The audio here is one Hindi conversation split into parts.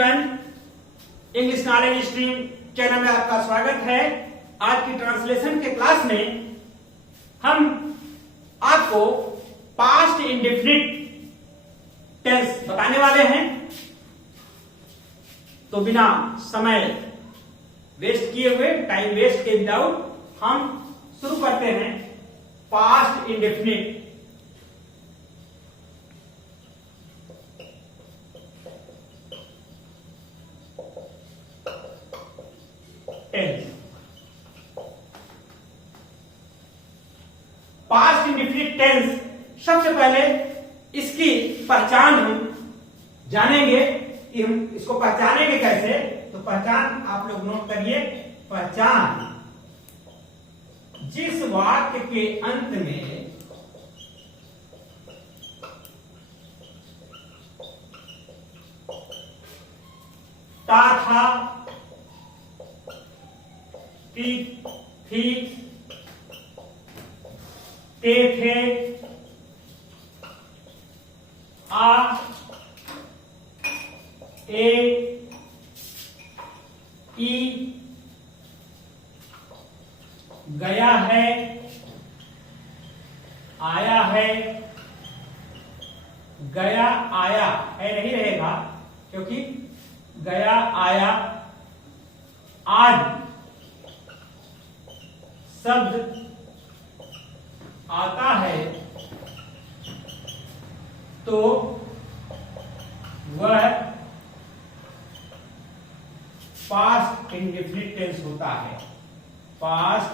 Everyone, English knowledge stream channel में आपका स्वागत है। आज की ट्रांसलेशन के क्लास में हम आपको पास्ट इंडेफिनिट टेंस बताने वाले हैं। तो बिना समय वेस्ट किए हुए, टाइम वेस्ट के विदाउट हम शुरू करते हैं past indefinite tense. Past indefinite tense, सबसे पहले इसकी पहचान हम जानेंगे कि हम इसको पहचानेंगे कैसे। तो पहचान आप लोग नोट करिए। पहचान, जिस वाक्य के अंत में ता था, ती थी, ते थे, आ, ए, ई, गया है, आया है, गया आया है नहीं रहेगा, क्योंकि गया आया आज शब्द आता है तो वह पास्ट इंडेफिनिट टेंस होता है। पास्ट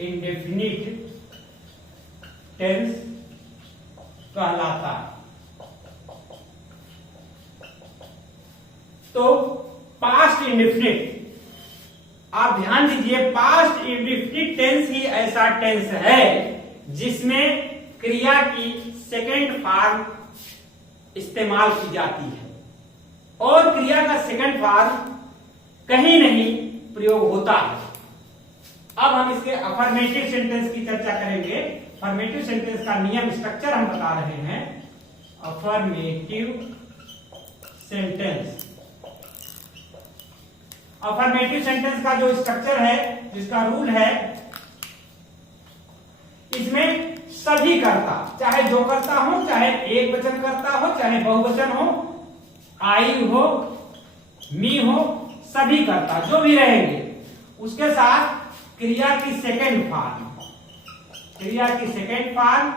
इंडेफिनिट टेंस कहलाता है। तो पास्ट इंडेफिनिट, आप ध्यान दीजिए, पास्ट इंडेफिनिट टेंस ही ऐसा टेंस है जिसमें क्रिया की सेकेंड फॉर्म इस्तेमाल की जाती है और क्रिया का सेकंड फॉर्म कहीं नहीं प्रयोग होता है। अब हम इसके अफर्मेटिव सेंटेंस की चर्चा करेंगे। अफर्मेटिव सेंटेंस का नियम, स्ट्रक्चर हम बता रहे हैं। अफर्मेटिव सेंटेंस, अफर्मेटिव सेंटेंस का जो स्ट्रक्चर है, जिसका रूल है, इसमें सभी कर्ता, चाहे दो कर्ता हो, चाहे एक वचन कर्ता हो, चाहे बहुवचन हो, आई हो, मी हो, सभी कर्ता जो भी रहेंगे, उसके साथ क्रिया की सेकेंड फॉर्म, क्रिया की सेकेंड फॉर्म,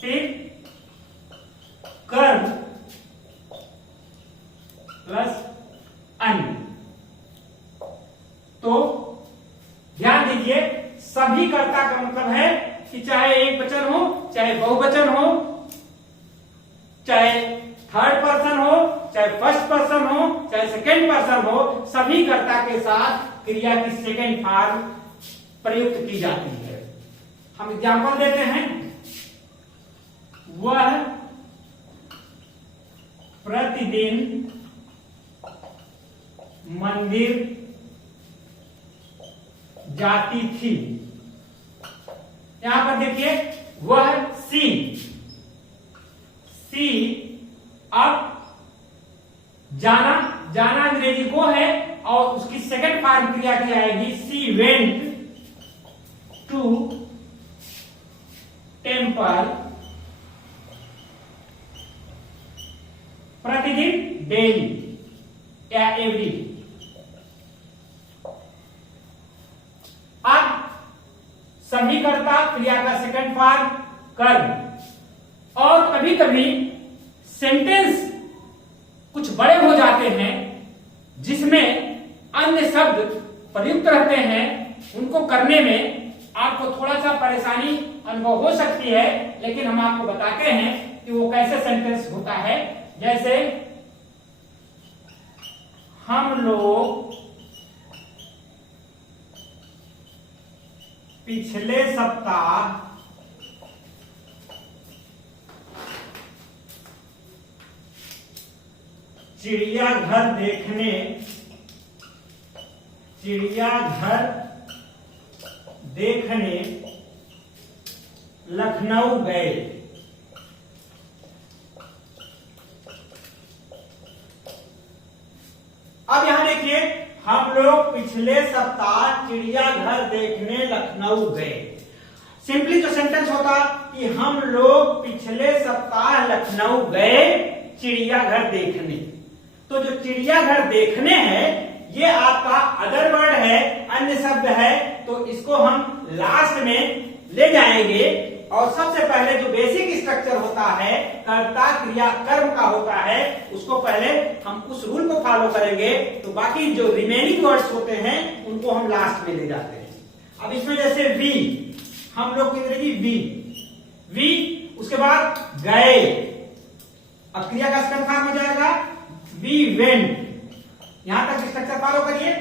फिर कर्म प्लस अन्य। तो ध्यान दीजिए, सभी कर्ता का मतलब है कि चाहे एक वचन हो, चाहे बहुवचन हो, चाहे थर्ड पर्सन हो, चाहे फर्स्ट पर्सन हो, चाहे सेकेंड पर्सन हो, सभी कर्ता के साथ क्रिया की सेकेंड फॉर्म प्रयुक्त की जाती है। हम एग्जांपल देते हैं। वह प्रतिदिन मंदिर जाती थी। यहां पर देखिए, वह सी अब जाना, जाना अंग्रेजी को है और उसकी सेकंड फॉर्म क्रिया की आएगी सी वेंट टू टेम्पल प्रतिदिन, डेली या एवरी। अब सभी कर्ता क्रिया का सेकंड फॉर्म कर्म, और कभी कभी सेंटेंस कुछ बड़े हो जाते हैं जिसमें अन्य शब्द प्रयुक्त रहते हैं, उनको करने में आपको थोड़ा सा परेशानी अनुभव हो सकती है, लेकिन हम आपको बताते हैं कि वो कैसे सेंटेंस होता है। जैसे हम लोग पिछले सप्ताह चिड़ियाघर देखने लखनऊ गए। अब यहां देखिए, हम लोग पिछले सप्ताह चिड़ियाघर देखने लखनऊ गए। सिंपली जो सेंटेंस होता कि हम लोग पिछले सप्ताह लखनऊ गए चिड़ियाघर देखने। तो जो चिड़ियाघर देखने है ये आपका अदर वर्ड है, अन्य शब्द है, तो इसको हम लास्ट में ले जाएंगे। और सबसे पहले जो बेसिक स्ट्रक्चर होता है कर्ता क्रिया कर्म का होता है, उसको पहले हम उस रूल को फॉलो करेंगे, तो बाकी जो रिमेनिंग वर्ड्स होते हैं उनको हम लास्ट में ले जाते हैं। अब इसमें जैसे वी, हम लोग की अंग्रेजी वी, उसके बाद गए, अब क्रिया का सेकंड फॉर्म हो जाएगा वी वेंट। यहां तक स्ट्रक्चर फॉलो करिए,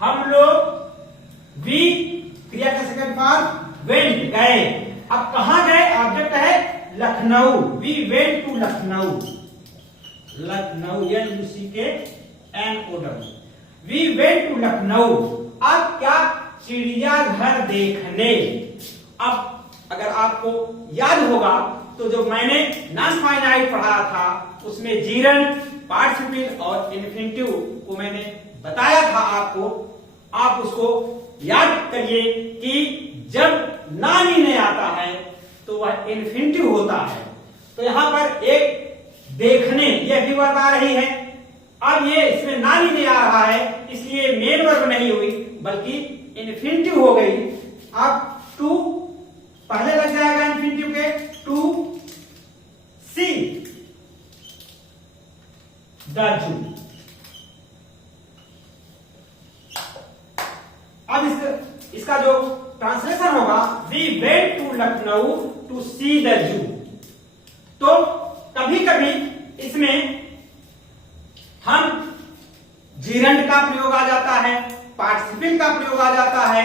हम लोग वी, क्रिया का सेकंड फॉर्म वेंट, गए। अब कहां गए, ऑब्जेक्ट है Lucknow, we went to Lucknow, Lucknow LUCKNOW, we went to Lucknow. अब क्या, चिड़ियाघर देखने। अब अगर आपको याद होगा तो जो मैंने नॉन फाइनाइट पढ़ा था उसमें जीरंड, पार्टिसिपल और इन्फिनिटिव को मैंने बताया था आपको, आप उसको याद करिए कि जब नॉन ही नहीं आता है तो वह इन्फिनिटिव होता है। तो यहां पर एक देखने, यह भी वर्ब आ रही है। अब ये इसमें नॉन ही नहीं आ रहा है, इसलिए मेन वर्ब नहीं हुई बल्कि इन्फिनिटिव हो गई। अब टू पहले लग जाएगा इन्फिनिटिव के, टू सी द जू। अब इसका जो ट्रांसलेशन होगा, we went to Lucknow to see the zoo. तो कभी कभी इसमें हम जीरंड का प्रयोग आ जाता है, पार्टिसिपल का प्रयोग आ जाता है,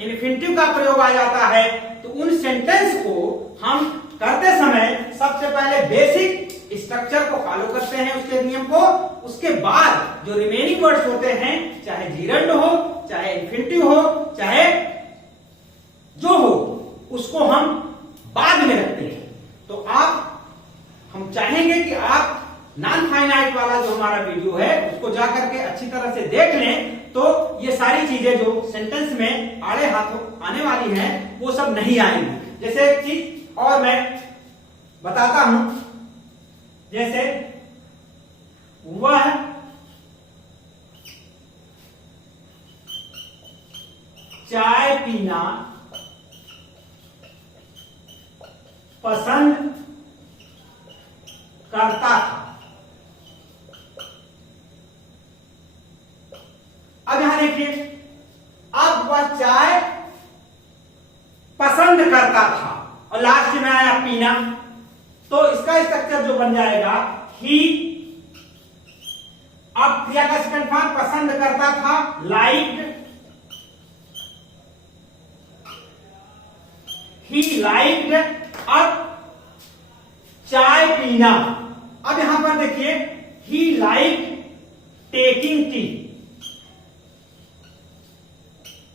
इन्फिनिटिव का प्रयोग आ जाता है। तो उन सेंटेंस को हम करते समय सबसे पहले बेसिक स्ट्रक्चर को फॉलो करते हैं, उसके नियम को। उसके बाद जो रिमेनिंग वर्ड्स होते हैं, चाहे जीरंड हो, चाहे इन्फिनिटिव हो, चाहे जो हो, उसको हम बाद में रखते हैं। तो हम चाहेंगे कि आप नॉन फाइनाइट वाला जो हमारा वीडियो है उसको जाकर के अच्छी तरह से देख लें, तो ये सारी चीजें जो सेंटेंस में आड़े हाथों आने वाली हैं वो सब नहीं आएंगी। जैसे कि और मैं बताता हूं, जैसे वह चाय पीना पसंद करता था। अब यहां देखिए, अब वह चाय पसंद करता था और लास्ट में आया पीना, तो इसका स्ट्रक्चर जो बन जाएगा ही। अब क्रिया का सेकंड फॉर्म पसंद करता था, लाइक्ड, ही लाइक्ड। अब चाय पीना, अब यहां पर देखिए he liked taking tea,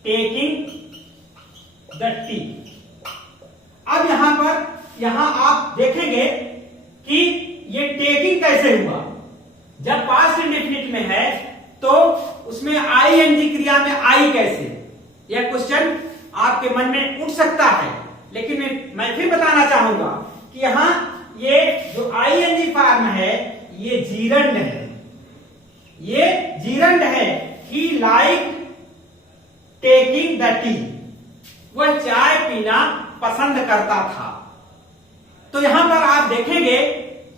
taking the T. अब यहां आप देखेंगे कि ये टेकिंग कैसे हुआ। जब पास्ट इंडेफिनिट में है तो उसमें आईएनजी क्रिया में आई कैसे, यह क्वेश्चन आपके मन में उठ सकता है। लेकिन मैं फिर बताना चाहूंगा कि यहां ये जो आईएनजी फॉर्म है ये जीरंड है, ये जीरंड है। ही लाइक टेकिंग द टी, वह चाय पीना पसंद करता था। तो यहां पर आप देखेंगे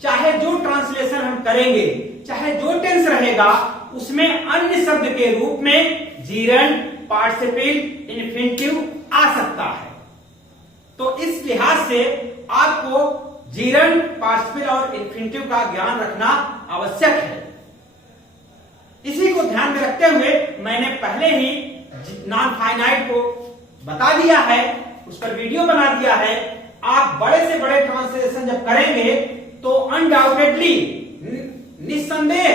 चाहे जो ट्रांसलेशन हम करेंगे, चाहे जो टेंस रहेगा, उसमें अन्य शब्द के रूप में जीरंड, पार्टिसिपल, इन्फिनिटिव आ सकता है। तो इस लिहाज से आपको जीरंड, पार्टिसिपल और इन्फिनिटिव का ज्ञान रखना आवश्यक है। इसी को ध्यान में रखते हुए मैंने पहले ही नॉन फाइनाइट को बता दिया है, उस पर वीडियो बना दिया है। आप बड़े से बड़े ट्रांसलेशन जब करेंगे तो अनडाउटेडली, निस्संदेह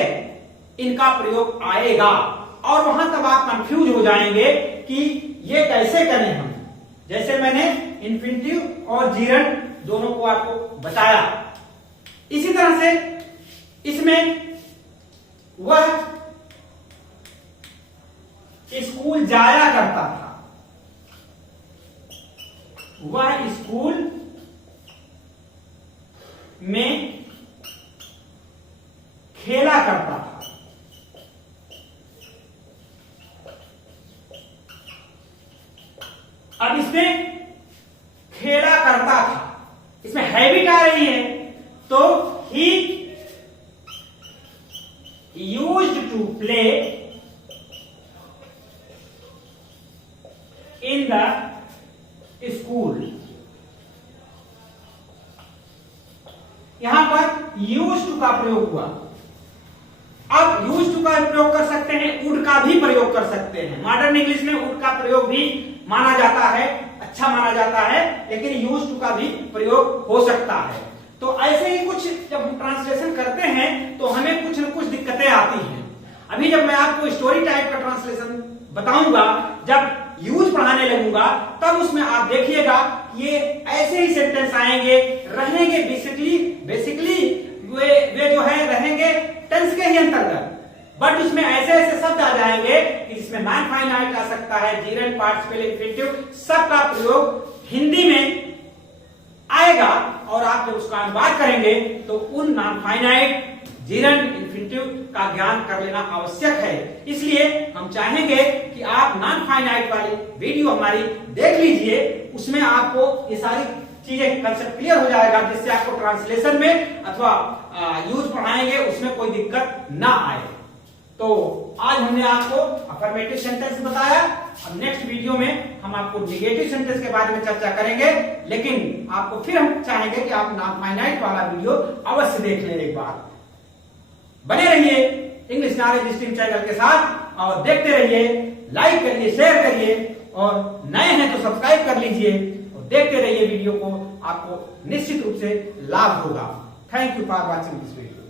इनका प्रयोग आएगा और वहां तब आप कंफ्यूज हो जाएंगे कि ये कैसे करें हम। जैसे मैंने इन्फिनिटिव और जीरंड दोनों को आपको बताया। इसी तरह से इसमें वह करता था। अब इसमें खेला करता था, इसमें हैबिट आ रही है, तो he used to play in the school. यहां पर यूज्ड टू का प्रयोग हुआ। अब यूज्ड टू का प्रयोग कर सकते हैं, वुड का भी प्रयोग कर सकते हैं। मॉडर्न इंग्लिश में वुड का प्रयोग भी माना जाता है, अच्छा माना जाता है, लेकिन यूज्ड टू का भी प्रयोग हो सकता है। तो ऐसे ही कुछ जब हम ट्रांसलेशन करते हैं तो हमें कुछ न कुछ दिक्कतें आती हैं। अभी जब मैं आपको स्टोरी टाइप का ट्रांसलेशन बताऊंगा, जब यूज पढ़ाने लगूंगा, तब उसमें आप देखिएगा ये ऐसे ही सेंटेंस आएंगे, रहेंगे बेसिकली वे जो है रहेंगे टेंस के ही अंतर्गत, बट उसमें ऐसे ऐसे शब्द आ जाएंगे कि जिसमें नॉन फाइनाइट आ सकता है, जीरेंट, पार्टिसिपल, इंफिनिटिव, सबका प्रयोग हिंदी में आएगा। और आप जब उसका अनुवाद करेंगे तो उन नॉन फाइनाइट, जीरेंट, इंफिनिटिव का ज्ञान कर लेना आवश्यक है। इसलिए हम चाहेंगे कि आप नॉन फाइनाइट वाली वीडियो हमारी देख लीजिए, उसमें आपको ये सारी चीजें कंसेप्ट क्लियर हो जाएगा, जिससे आपको ट्रांसलेशन में अथवा यूज पढ़ाएंगे उसमें कोई दिक्कत ना आए। तो आज हमने आपको अफर्मेटिव सेंटेंस बताया। अब नेक्स्ट वीडियो में हम आपको निगेटिव सेंटेंस के बारे में चर्चा करेंगे, लेकिन आपको फिर हम चाहेंगे कि आप नॉन फाइनाइट वाला वीडियो अवश्य देख लें एक बार। बने रहिए इंग्लिश नॉलेज स्ट्रीम चैनल के साथ और देखते रहिए, लाइक करिए, शेयर करिए, और नए हैं तो सब्सक्राइब कर लीजिए और देखते रहिए वीडियो को, आपको निश्चित रूप से लाभ होगा। Thank you for watching this video.